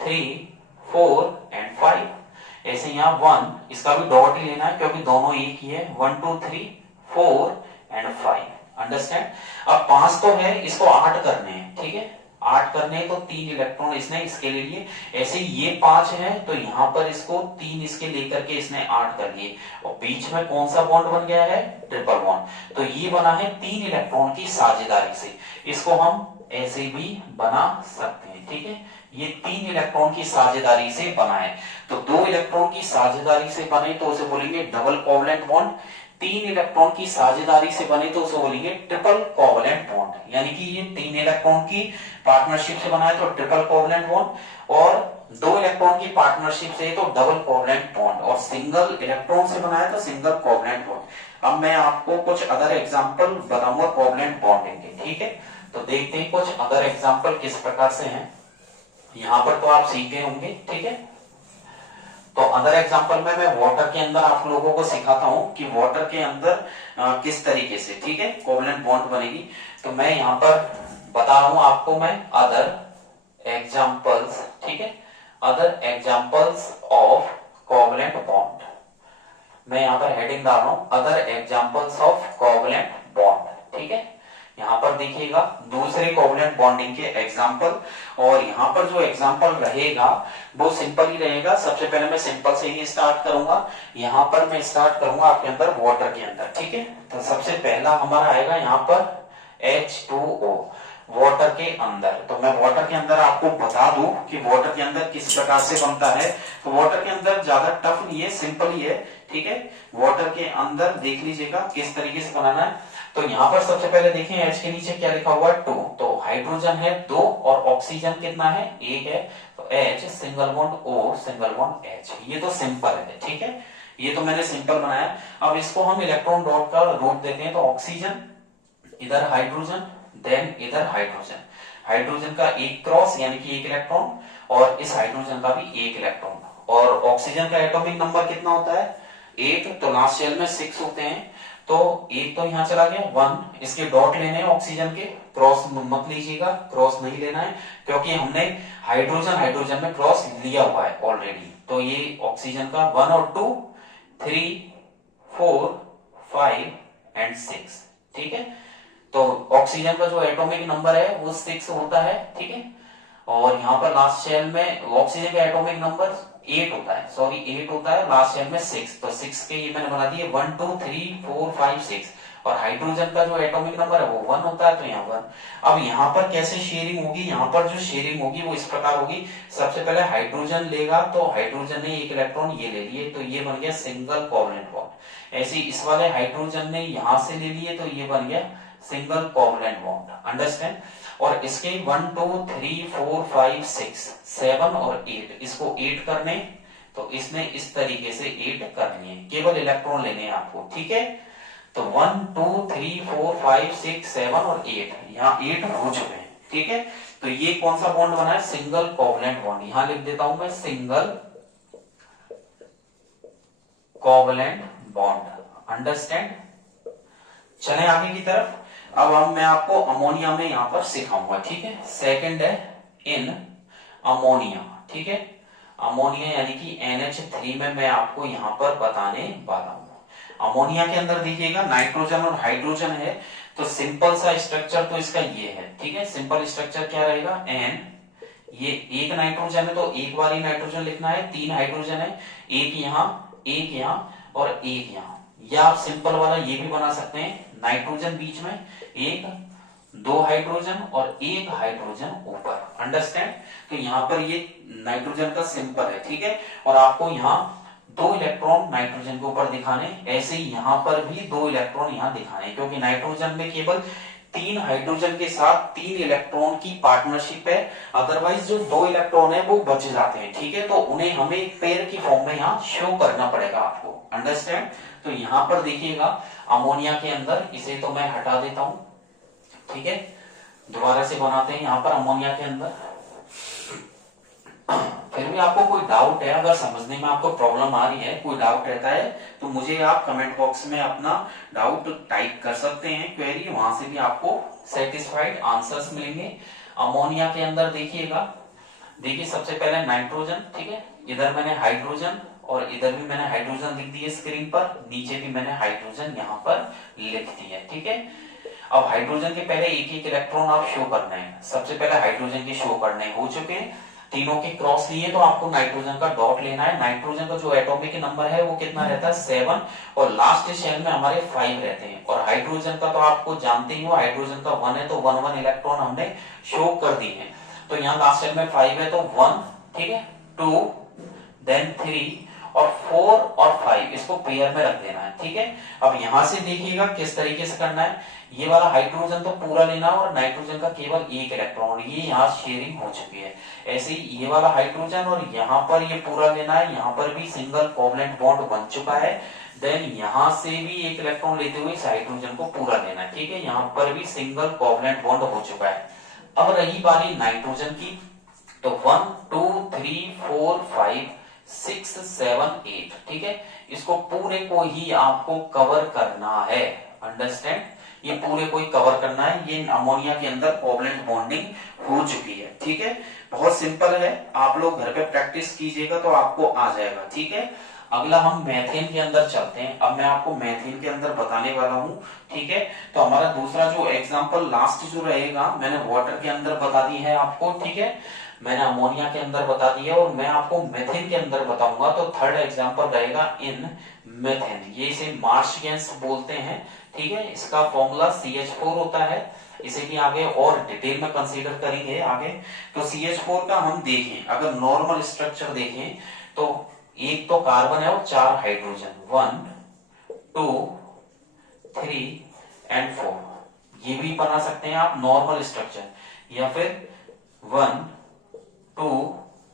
3 4 एंड 5। ऐसे यहां 1, इसका भी डॉट ही लेना है क्योंकि दोनों एक ही है। 1 2 3 4 एंड 5, अंडरस्टैंड। अब 5 तो है, इसको 8 करने हैं, ठीक है, 8 करने, तो 3 इलेक्ट्रॉन इसने इसके ले लिए। ऐसे ये 5 है तो यहां पर इसको 3 इसके लेकर के इसने 8 कर लिए। और बीच में कौन सा बॉन्ड बन गया है? Triple bond. तो ये बना है 3 इलेक्ट्रॉन की साझेदारी से। इसको हम ऐसे भी बना सकते हैं, ठीक है। ये 3 इलेक्ट्रॉन की साझेदारी से बना है। तो 2 इलेक्ट्रॉन की साझेदारी से बने तो उसे बोलेंगे डबल कोवलेंट बॉन्ड। 3 इलेक्ट्रॉन की साझेदारी से बने तो उसे बोलेंगे ट्रिपल कोवलेंट बॉन्ड। यानी कि ये 3 इलेक्ट्रॉन की पार्टनरशिप से बना है तो ट्रिपल कोवलेंट बॉन्ड, और 2 इलेक्ट्रॉन की पार्टनरशिप से तो डबल कोवलेंट बॉन्ड, और सिंगल इलेक्ट्रॉन से बना है तो सिंगल कोवलेंट बॉन्ड। अब मैं आपको कुछ अदर एग्जांपल बताऊंगा कोवलेंट बॉन्डिंग के, ठीक है। तो देखते हैं कुछ अदर एग्जांपल किस प्रकार से हैं। यहां पर तो आप सीख गए होंगे, ठीक है। तो अदर एग्जांपल में मैं वाटर के अंदर आप लोगों को सिखाता हूं कि वाटर के अंदर किस तरीके से, ठीक है, कोवलेंट बॉन्ड बनेगी। तो मैं यहां पर बता रहा हूं आपको मैं अदर एग्जांपल्स, ठीक है, other examples of covalent bond. मैं यहां पर हेडिंग डाल रहा हूं other examples of covalent bond, ठीक है। यहां पर देखिएगा दूसरे कोवलेंट बॉन्डिंग के एग्जांपल, और यहां पर जो एग्जांपल रहेगा वो सिंपल ही रहेगा। सबसे पहले मैं सिंपल से ही स्टार्ट करूंगा। यहां पर मैं स्टार्ट करूंगा आपके अंदर वाटर के अंदर, ठीक है। तो सबसे पहला हमारा आएगा यहां पर H2O, वाटर के अंदर। तो मैं वाटर के अंदर आपको बता दूं कि वाटर के अंदर किस प्रकार से बनता है। तो वाटर के अंदर ज्यादा टफ नहीं है, सिंपल ही है, ठीक है। वाटर के अंदर देख लीजिएगा किस तरीके से बनाना है। तो यहां पर सबसे पहले देखें H के नीचे क्या लिखा हुआ है? 2। तो हाइड्रोजन है 2 और ऑक्सीजन कितना है? 1 है। तो H single bond O single bond H, ये तो सिंपल है, ठीक है। ये तो मैंने सिंपल बनाया। अब इसको हम इलेक्ट्रॉन डॉट का रूप देते हैं। तो ऑक्सीजन, इधर हाइड्रोजन, देन इधर हाइड्रोजन। हाइड्रोजन का एक क्रॉस यानी कि 1 इलेक्ट्रॉन, और इस हाइड्रोजन का भी 1 इलेक्ट्रॉन। और ऑक्सीजन का एटॉमिक नंबर कितना होता है? 8। तो लास्ट शेल में 6 होते हैं। तो 1 तो यहां चला गया, 1 इसके डॉट लेने हैं ऑक्सीजन के, क्रॉस मत लीजिएगा, क्रॉस नहीं लेना है क्योंकि हमने हाइड्रोजन हाइड्रोजन में क्रॉस लिया हुआ है ऑलरेडी। तो ये ऑक्सीजन का 1 और 2 3 4 5 एंड 6, ठीक है। तो ऑक्सीजन का जो एटॉमिक नंबर है वो 6 होता है, ठीक है। और यहाँ पर लास्ट शेल में ऑक्सीजन का एटॉमिक नंबर 8 होता है, सॉरी 8 होता है, लास्ट शेल में 6। तो 6 के ये मैंने बना दिए 1 2 3 4 5 6। और हाइड्रोजन का जो एटॉमिक नंबर है वो 1 होता है, तो यहाँ 1। अब यहाँ पर कैसे शेयरिंग होगी? यहाँ पर जो शेयरिंग होगी वो इस प्रकार होगी। सबसे पहले हाइड्रोजन लेगा, तो हाइड्रोजन ने 1 इलेक्ट्रॉन ये ले लिए, तो ये बन गया सिंगल कोवलेंट बॉन्ड। ऐसे इस वाले हाइड्रोजन ने यहां से ले लिए, तो ये बन गया सिंगल कोवलेंट बॉन्ड, अंडरस्टैंड। और इसके 1 2 3 4 5 6 7 और 8, इसको 8 करने, तो इसने इस तरीके से 8 करनी है, केवल इलेक्ट्रॉन लेने हैं आपको, ठीक है। तो 1 2 3 4 5 6 7 और 8, यहाँ 8 हो चुके हैं, ठीक है। तो ये कौन सा बॉन्ड बना है, सिंगल कोवलेंट बॉन्ड, यहां लिख देता हूं मैं सिंगल कोवलेंट बॉन्ड, अंडरस्टैंड। चले आगे की तरफ। अब मैं आपको अमोनिया में यहां पर सिखाऊंगा, ठीक है। सेकंड है इन अमोनिया, ठीक है। अमोनिया यानी कि NH3 में मैं आपको यहां पर बताने वाला हूं। अमोनिया के अंदर देखिएगा नाइट्रोजन और हाइड्रोजन है, तो सिंपल सा स्ट्रक्चर तो इसका ये है, ठीक है। सिंपल स्ट्रक्चर क्या रहेगा, N, ये एक नाइट्रोजन है तो एक बार ही नाइट्रोजन लिखना है, 3 हाइड्रोजन है, एक यहां और एक यहां। या आप सिंपल वाला ये भी बना सकते हैं, नाइट्रोजन बीच में, एक 2 हाइड्रोजन और एक हाइड्रोजन ऊपर, अंडरस्टैंड। तो यहाँ पर ये नाइट्रोजन का सिंपल है, ठीक है। और आपको यहाँ 2 इलेक्ट्रॉन नाइट्रोजन के ऊपर दिखाने, ऐसे ही यहाँ पर भी 2 इलेक्ट्रॉन यहाँ दिखाने, क्योंकि नाइट्रोजन में केवल 3 हाइड्रोजन के साथ 3 इलेक्ट्रॉन की पार्टनरशिप है, अदरवाइज जो 2 इलेक्ट्रॉन है वो बच जाते हैं, ठीक है। तो उन्हें हमें पेयर की फॉर्म में यहाँ शो करना पड़ेगा आपको, अंडरस्टैंड। तो यहाँ पर देखिएगा अमोनिया के अंदर, इसे तो मैं हटा देता हूं, ठीक है। दोबारा से बनाते हैं यहाँ पर अमोनिया के अंदर। फिर भी आपको कोई डाउट है, अगर समझने में आपको प्रॉब्लम आ रही है, कोई डाउट रहता है, तो मुझे आप कमेंट बॉक्स में अपना डाउट टाइप कर सकते हैं, क्वेरी, वहां से भी आपको सेटिस्फाइड आंसर्स मिलेंगे। अमोनिया के अंदर देखिएगा, देखिए सबसे पहले नाइट्रोजन, ठीक है। इधर मैंने हाइड्रोजन और इधर भी मैंने हाइड्रोजन लिख दिए स्क्रीन पर, नीचे भी मैंने हाइड्रोजन यहाँ पर लिख दिया, ठीक है। अब हाइड्रोजन के पहले एक एक इलेक्ट्रॉन आप शो करना है, सबसे पहले हाइड्रोजन के शो करने हो चुके हैं, तीनों के क्रॉस लिए, तो आपको नाइट्रोजन का डॉट लेना है। नाइट्रोजन का जो एटॉमिक नंबर है वो कितना रहता है, 7, और लास्ट शेल में हमारे 5 रहते हैं। और हाइड्रोजन का तो आपको जानते ही हो, हाइड्रोजन का 1 है, तो 1 1 इलेक्ट्रॉन हमने शो कर दी है। तो यहाँ लास्ट शेल में 5 है, तो 1, ठीक है, 2, देन 3 और 4 और 5, इसको पेयर में रख देना है, ठीक है। अब यहां से देखिएगा किस तरीके से करना है, ये वाला हाइड्रोजन तो पूरा लेना और नाइट्रोजन का केवल एक इलेक्ट्रॉन, ये यहाँ शेयरिंग हो चुकी है। ऐसे ही ये वाला हाइड्रोजन और यहाँ पर ये पूरा लेना है, यहाँ पर भी सिंगल कोवलेंट बॉन्ड बन चुका है। देन यहाँ से भी एक इलेक्ट्रॉन लेते हुए इस हाइड्रोजन को पूरा लेना है, ठीक है। यहाँ पर भी सिंगल कोवलेंट बॉन्ड हो चुका है। अब रही बारी नाइट्रोजन की, तो 1 2 3 4 5 6 7 8, ठीक है। इसको पूरे को ही आपको कवर करना है, अंडरस्टैंड। ये पूरे को ही कवर करना है। ये अमोनिया के अंदर कोवलेंट बॉन्डिंग हो चुकी है, ठीक है। बहुत सिंपल है, आप लोग घर पे प्रैक्टिस कीजिएगा तो आपको आ जाएगा, ठीक है। अगला हम मैथेन के अंदर चलते हैं। अब मैं आपको मैथेन के अंदर बताने वाला हूं, ठीक है। तो हमारा दूसरा जो एग्जांपल लास्ट जो रहेगा, मैंने वाटर के अंदर बता दी है आपको, ठीक है। मैंने अमोनिया के अंदर बता दिया और मैं आपको मेथेन के अंदर बताऊंगा। तो थर्ड एग्जांपल रहेगा इन मेथेन, ये इसे मार्श गैस बोलते हैं, ठीक है। इसका फॉर्मूला CH4 होता है, इसे भी आगे और डिटेल में कंसीडर करेंगे आगे। तो CH4 का हम देखें, अगर नॉर्मल स्ट्रक्चर देखें, तो एक तो कार्बन है और 4 हाइड्रोजन, 1 2 3 एंड 4, ये भी बना सकते हैं आप नॉर्मल स्ट्रक्चर, या फिर 1 2,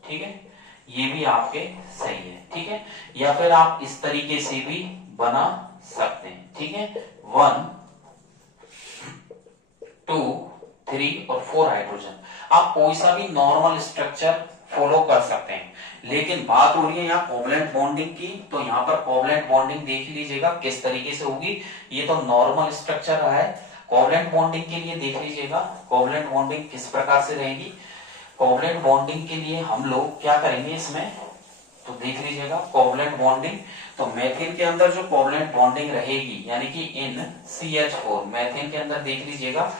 ठीक है, ये भी आपके सही है, ठीक है। या फिर आप इस तरीके से भी बना सकते हैं, ठीक है। 1 2 3 और 4 हाइड्रोजन, आप कोई सा भी नॉर्मल स्ट्रक्चर फॉलो कर सकते हैं। लेकिन बात हो रही है यहाँ कोवलेंट बॉन्डिंग की, तो यहाँ पर कोवलेंट बॉन्डिंग देख लीजिएगा किस तरीके से होगी। ये तो नॉर्मल स्ट्रक्चर रहा है, कोवलेंट बॉन्डिंग के लिए देख लीजिएगा कोवलेंट बॉन्डिंग किस प्रकार से रहेगी। कोवलेंट बॉन्डिंग के लिए हम लोग क्या करेंगे इसमें, तो देख लीजिएगा कोवलेंट बॉन्डिंग। तो मेथेन के अंदर जो कोवलेंट बॉन्डिंग रहेगी, यानी कि इन CH4 मेथेन के अंदर देख लीजिएगा,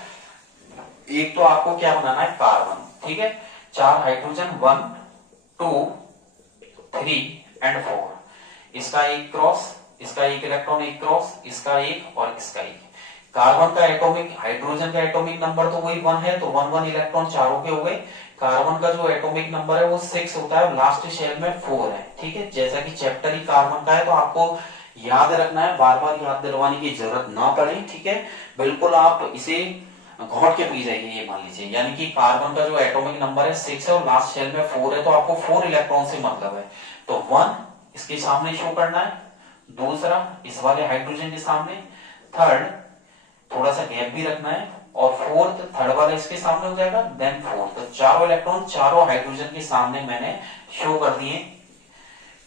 एक तो आपको क्या बनाना है, कार्बन, ठीक है, 4 हाइड्रोजन, 1 2 3 एंड 4, इसका एक क्रॉस, इसका एक इलेक्ट्रॉन एक क्रॉस, इसका एक और इसका एक। कार्बन का एटॉमिक, हाइड्रोजन का एटॉमिक नंबर तो वही 1 है, तो 1 1 इलेक्ट्रॉन चारों के हो गए। कार्बन का जो एटॉमिक नंबर है वो 6 होता है, लास्ट शेल में 4 है, ठीक है। जैसा कि चैप्टर ही कार्बन का है, तो आपको याद रखना है, बार बार याद दिलवाने की जरूरत ना पड़े, ठीक है। बिल्कुल आप इसे घोट के पी जाइए, ये मान लीजिए, यानी कि कार्बन का जो एटॉमिक नंबर है 6 है और लास्ट शेल में 4 है, तो आपको 4 इलेक्ट्रॉन से मतलब है, तो 1 इसके सामने शो करना है, दूसरा इस वाले हाइड्रोजन के सामने, थर्ड थोड़ा सा गैप भी रखना है, और फोर्थ थर्ड वाला इसके सामने हो जाएगा, देन फोर्थ। तो चारों इलेक्ट्रॉन चारों हाइड्रोजन के सामने मैंने शो कर दिए।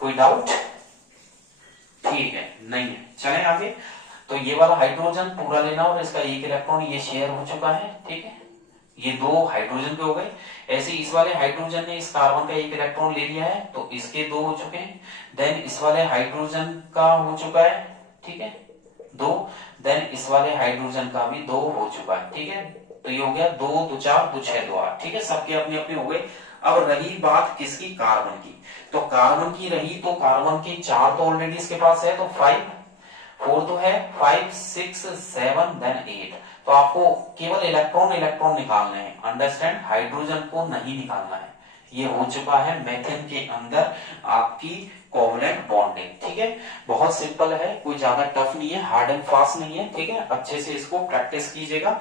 कोई डाउट? ठीक है, नहीं है, चलें आगे। तो ये वाला हाइड्रोजन पूरा लेना और इसका एक इलेक्ट्रॉन ये शेयर हो चुका है, ठीक है, ये दो हाइड्रोजन के हो गए। ऐसे इस वाले हाइड्रोजन ने इस कार्बन का एक इलेक्ट्रॉन ले लिया है, तो इसके दो हो चुके हैं। देन इस वाले हाइड्रोजन का हो चुका है, ठीक है, दो। देन इस वाले हाइड्रोजन का भी दो हो चुका है, ठीक है। तो ये हो गया 2 2 4 2 6 2 8, ठीक है, सबके अपने अपने हो गए। अब रही बात किसकी? कार्बन की। तो कार्बन की रही, तो कार्बन के 4 तो ऑलरेडी इसके पास है, तो 5, 4 तो है, 5 6 7 देन 8। तो आपको केवल इलेक्ट्रॉन इलेक्ट्रॉन निकालने हैं, अंडरस्टैंड, हाइड्रोजन को नहीं निकालना है। ये हो चुका है मेथेन के अंदर आपकी कोवलेंट बॉन्डिंग, ठीक है। बहुत सिंपल है, कोई ज्यादा टफ नहीं है, हार्ड एंड फास्ट नहीं है, ठीक है। अच्छे से इसको प्रैक्टिस कीजिएगा,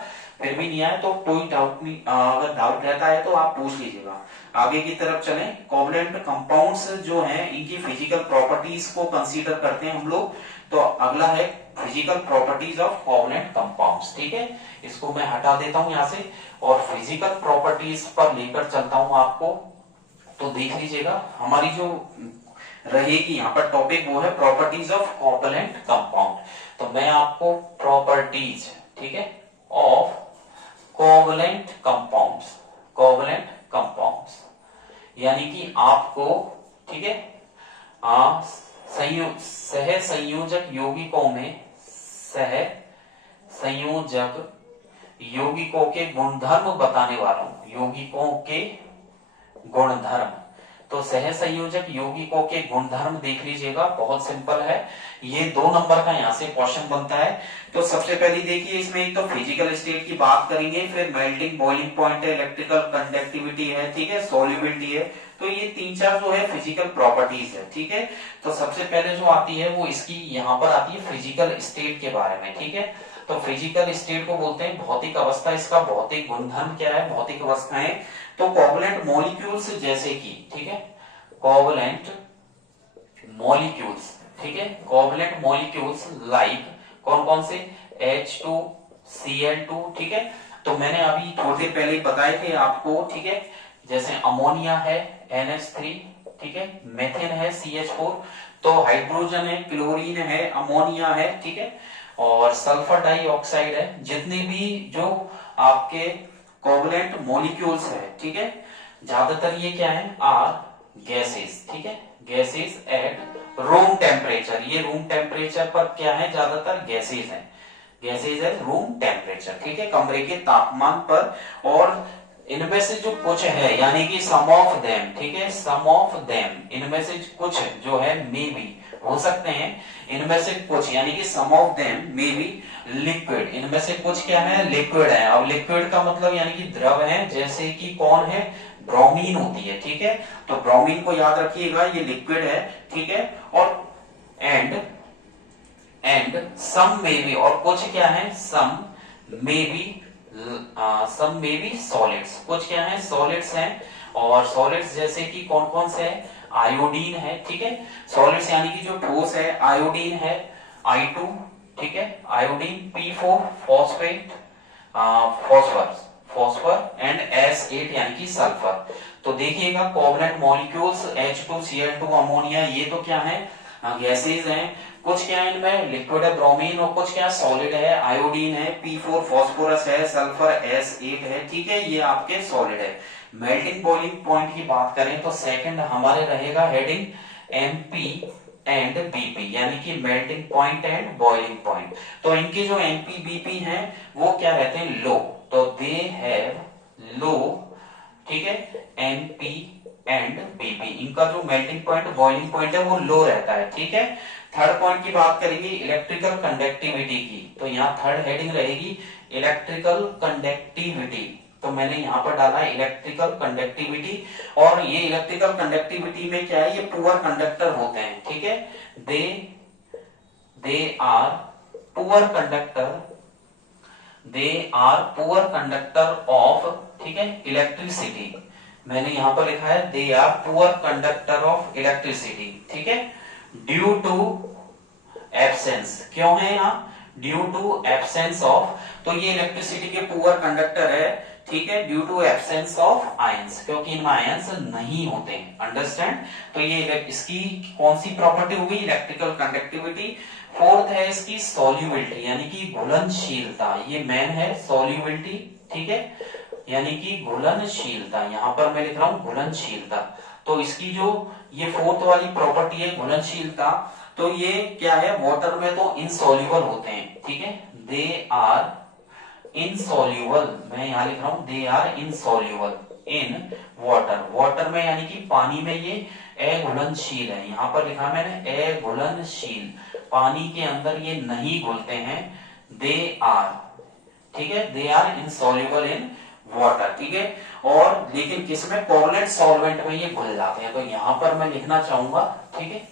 फिर भी नहीं आए तो कोई डाउट नहीं, अगर डाउट रहता है तो आप पूछ लीजिएगा। आगे की तरफ चलें। कोवलेंट कंपाउंड्स जो हैं इनकी फिजिकल प्रॉपर्टीज को कंसीडर करते हैं हम लोग। तो अगला है physical properties of covalent compounds, ठीक है। इसको मैं हटा देता हूं यहां से और फिजिकल प्रॉपर्टीज पर लेकर चलता हूं आपको। तो देख लीजिएगा, हमारी जो रहेगी यहाँ पर टॉपिक वो है प्रॉपर्टीज ऑफ कोवलेंट कंपाउंड। तो मैं आपको प्रॉपर्टीज, ठीक है, of covalent compounds, covalent compounds यानी कि आपको, ठीक है, सह संयोजक यौगिकों में सह संयोजक यौगिकों के गुणधर्म बताने वाला हूं, यौगिकों के गुणधर्म। तो सह संयोजक यौगिकों के गुणधर्म देख लीजिएगा, बहुत सिंपल है, ये 2 नंबर का यहां से क्वेश्चन बनता है। तो सबसे पहले देखिए, इसमें एक तो फिजिकल स्टेट की बात करेंगे, फिर मेल्टिंग बॉइलिंग पॉइंट है, इलेक्ट्रिकल कंडक्टिविटी है, ठीक है, सॉल्युबिलिटी है। तो ये 3-4 जो है फिजिकल प्रॉपर्टीज है, ठीक है। तो सबसे पहले जो आती है वो इसकी यहाँ पर आती है फिजिकल स्टेट के बारे में, ठीक है। तो फिजिकल स्टेट को बोलते हैं भौतिक अवस्था। इसका भौतिक गुणधर्म क्या है? भौतिक अवस्थाएं तो कोवलेंट मॉलिक्यूल्स जैसे कि, ठीक है, कोवलेंट मॉलिक्यूल्स, ठीक है, कोवलेंट मॉलिक्यूल्स लाइक कौन कौन से? H2Cl2, ठीक है। तो मैंने अभी थोड़ी देर पहले बताए थे आपको, ठीक है, जैसे अमोनिया है NH3, ठीक है, मेथेन है CH4, तो हाइड्रोजन है, क्लोरीन है, अमोनिया है, ठीक है, और सल्फर डाइऑक्साइड है। जितने भी जो आपके कोवलेंट मॉलिक्यूल्स है, ठीक है, ज्यादातर ये क्या है? आर गैसेस, ठीक है, गैसेस एट रूम टेम्परेचर। ये रूम टेम्परेचर पर क्या है? ज्यादातर गैसेस है, गैसेस है रूम टेम्परेचर, ठीक है, कमरे के तापमान पर। और इनमें से जो कुछ है, यानी कि सम ऑफ देम, ठीक है, सम ऑफ देम, इनमें से कुछ जो है मे बी हो सकते हैं, इनमें से कुछ यानी कि some of them may be liquid, इनमें से कुछ क्या है? लिक्विड है। अब लिक्विड का मतलब यानी कि द्रव है, जैसे कि कौन है? ब्रोमीन होती है, ठीक है। तो ब्रोमीन को याद रखिएगा, ये लिक्विड है, ठीक है। और एंड सम मे बी, और कुछ क्या है? सम मे बी सॉलिड्स, कुछ क्या है? सॉलिड्स हैं। और सॉलिड्स जैसे कि कौन कौन से हैं? आयोडीन है, ठीक है। सॉलिड्स यानी कि जो ठोस है, आयोडीन है I2, ठीक है, iodine, P4 phosphate, phosphor and S8 यानी कि सल्फर। तो देखिएगा कोवलेंट मॉलिक्यूल्स H2Cl2 अमोनिया, ये तो क्या है? गैसेज हैं। कुछ क्या है इनमें? लिक्विड है ब्रोमीन, और कुछ क्या? सॉलिड है, आयोडीन है, P4 फॉस्फोरस है, सल्फर S8 है, ठीक है, ये आपके सॉलिड है। मेल्टिंग बॉइलिंग पॉइंट की बात करें तो सेकंड हमारे रहेगा हेडिंग MP एंड BP, यानी कि melting point and boiling point. तो इनके जो MP BP हैं वो क्या रहते हैं? लो। तो दे हैव लो, ठीक है, MP एंड BP, इनका जो मेल्टिंग पॉइंट बॉइलिंग पॉइंट है वो लो रहता है, ठीक है। थर्ड पॉइंट की बात करेंगे इलेक्ट्रिकल कंडक्टिविटी की। तो यहाँ थर्ड हेडिंग रहेगी इलेक्ट्रिकल कंडक्टिविटी। तो मैंने यहाँ पर डाला है इलेक्ट्रिकल कंडक्टिविटी। और ये इलेक्ट्रिकल कंडक्टिविटी में क्या है? ये पुअर कंडक्टर होते हैं, ठीक है, they they are poor conductor, they are poor conductor of, ठीक है, इलेक्ट्रिसिटी। मैंने यहां पर लिखा है they are poor conductor of electricity, ठीक है, ड्यू टू एब्सेंस। क्यों है यहाँ? ड्यू टू एब्सेंस ऑफ, तो ये इलेक्ट्रिसिटी के पुअर कंडक्टर है, ठीक है, due to absence of ions, क्योंकि इनमें आयंस नहीं होते हैं। अंडरस्टैंड? तो ये इसकी कौन सी प्रॉपर्टी होगी? Electrical conductivity. फोर्थ है इसकी सॉल्युबिलिटी, यानी कि घुलनशीलता। ये मेन है सॉल्युबिलिटी, ठीक है, यानी कि घुलनशीलता। यहां पर मैं लिख रहा हूं घुलनशीलता। तो इसकी जो ये फोर्थ वाली प्रॉपर्टी है घुलनशीलता, तो ये क्या है? वाटर में तो इनसॉल्युबल होते हैं, ठीक है, दे आर इनसॉल्युबल। मैं यहां लिख रहा हूं they are insoluble in water. Water में यानी कि पानी में ये अघुलनशील है। यहां पर लिखा मैंने अघुलनशील, पानी के अंदर ये नहीं घुलते हैं। दे आर, ठीक है, they are insoluble in water, ठीक है। और लेकिन किसमें? कोवलेंट सॉल्वेंट में ये घुल जाते हैं। तो यहां पर मैं लिखना चाहूंगा, ठीक है,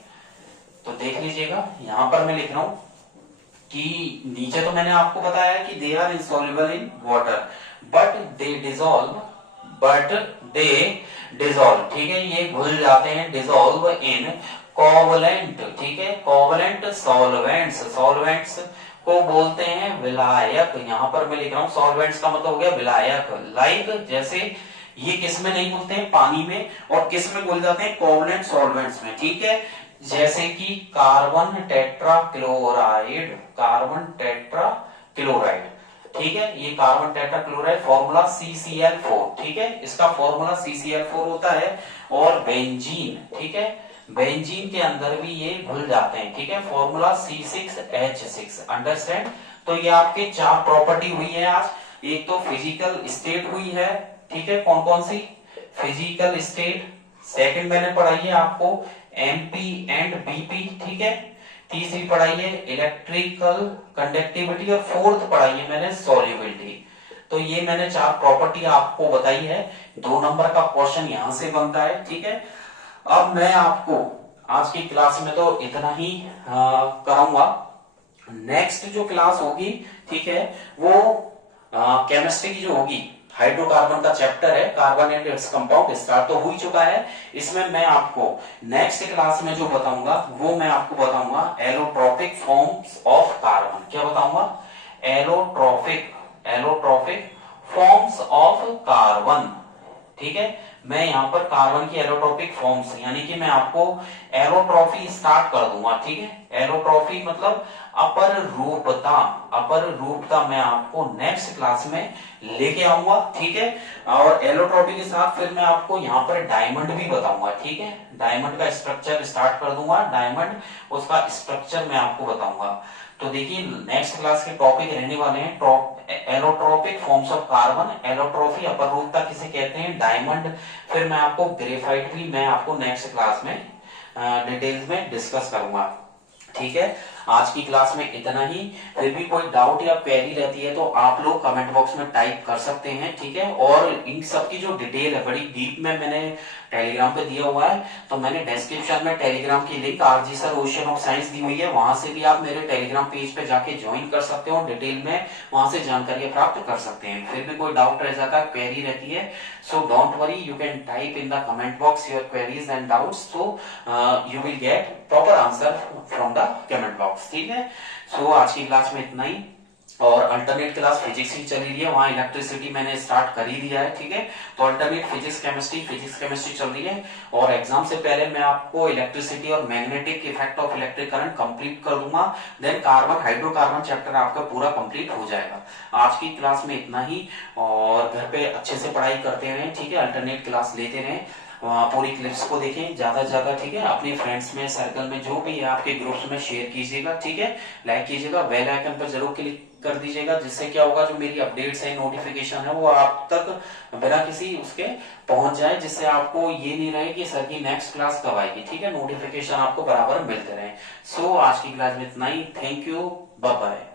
तो देख लीजिएगा, यहां पर मैं लिख रहा हूं कि नीचे तो मैंने आपको बताया कि they are insoluble in water but they dissolve, but they dissolve, ठीक है, ये घुल जाते हैं, डिजोल्व इन कोवलेंट, ठीक है, कोवलेंट सॉल्वेंट्स। सॉल्वेंट्स को बोलते हैं विलायक। यहां पर मैं लिख रहा हूं सॉल्वेंट्स का मतलब हो गया विलायक। लाइक जैसे ये किस में नहीं घुलते हैं? पानी में। और किस में घुल जाते हैं? कोवलेंट सॉल्वेंट्स में, ठीक है, जैसे कि carbon tetra chloride, carbon tetra chloride, ठीक है, ये carbon tetra chloride formula CCl4, ठीक है, इसका फॉर्मूला CCl4 होता है। और बेंजीन, ठीक है, बेंजीन के अंदर भी ये घुल जाते हैं, ठीक है, फॉर्मूला C6H6। अंडरस्टैंड? तो ये आपके चार प्रॉपर्टी हुई है आज। एक तो फिजिकल स्टेट हुई है, ठीक है, कौन कौन सी? Physical state. सेकंड मैंने पढ़ाई है आपको MP एंड BP, ठीक है। तीसरी पढ़ाई है इलेक्ट्रिकल कंडक्टिविटी और फोर्थ पढ़ाई है मैंने सॉल्युबिलिटी। तो ये मैंने चार प्रॉपर्टी आपको बताई है। 2 नंबर का क्वेश्चन यहां से बनता है, ठीक है। अब मैं आपको आज की क्लास में तो इतना ही कराऊंगा। नेक्स्ट जो क्लास होगी, ठीक है, वो केमिस्ट्री की जो होगी, हाइड्रोकार्बन का चैप्टर है, carbon and its compound, start तो हो ही चुका है। इसमें मैं आपको नेक्स्ट क्लास में जो बताऊंगा वो मैं आपको बताऊंगा एलोट्रोपिक फॉर्म्स ऑफ कार्बन। क्या बताऊंगा? Allotropic, allotropic forms of carbon, ठीक है। मैं यहाँ पर कार्बन की एलोट्रोपिक फॉर्म्स, यानी कि मैं आपको एलोट्रॉफी स्टार्ट कर दूंगा, ठीक है। एलोट्रॉफी मतलब अपर रूपता, अपर रूपता मैं आपको नेक्स्ट क्लास में लेके आऊंगा, ठीक है। और एलोट्रॉफी के साथ फिर मैं आपको यहाँ पर डायमंड भी बताऊंगा, ठीक है। डायमंड का स्ट्रक्चर स्टार्ट कर दूंगा, डायमंड उसका स्ट्रक्चर मैं आपको बताऊंगा। तो देखिए नेक्स्ट क्लास के टॉपिक रहने वाले हैं allotropic forms of carbon, allotropy अपर रूपता किसे कहते हैं, डायमंड, फिर मैं आपको ग्रेफाइट भी मैं आपको नेक्स्ट क्लास में डिटेल्स में डिस्कस करूंगा, ठीक है। आज की क्लास में इतना ही। फिर भी कोई डाउट या क्वेरी रहती है तो आप लोग कमेंट बॉक्स में टाइप कर सकते हैं, ठीक है। और इन सब की जो डिटेल है बड़ी डीप में मैंने टेलीग्राम पे दिया हुआ है। तो मैंने डिस्क्रिप्शन में टेलीग्राम की link RG sir ocean of science दी हुई है, वहां से भी आप मेरे टेलीग्राम पेज पे जाके ज्वाइन कर सकते हो, डिटेल में वहां से जानकारी प्राप्त कर सकते हैं। फिर भी कोई डाउट रह जाता है, क्वेरी रहती है, so don't worry, you can type in the comment box your queries and doubts, so you will get proper answer from the comment box, ठीक है। सो आज की क्लास में इतना ही। और अल्टरनेट क्लास फिजिक्स की चली रही है, वहां इलेक्ट्रिसिटी मैंने स्टार्ट कर ही दिया है, ठीक है। तो अल्टरनेट फिजिक्स केमिस्ट्री चल रही है। और एग्जाम से पहले मैं आपको इलेक्ट्रिसिटी और magnetic effect of electric current complete कर दूंगा, देन कार्बन हाइड्रोकार्बन चैप्टर आपका पूरा कंप्लीट हो जाएगा। आज की क्लास में इतना ही। और घर पे अच्छे से पढ़ाई करते रहें, ठीक है, अल्टरनेट क्लास लेते रहें, पूरी क्लिप्स को देखें ज्यादा से ज्यादा, ठीक है। अपने फ्रेंड्स में, सर्कल में जो भी है आपके ग्रुप्स में शेयर कीजिएगा, ठीक है। लाइक कीजिएगा, बेल आइकन पर जरूर क्लिक कर दीजिएगा, जिससे क्या होगा जो मेरी अपडेट्स है, नोटिफिकेशन है, वो आप तक बिना किसी उसके पहुंच जाए, जिससे आपको ये नहीं रहे कि सर की नेक्स्ट क्लास कब आएगी, ठीक है। नोटिफिकेशन आपको बराबर मिलते रहे। सो आज की क्लास में इतना ही। Thank you, bye bye.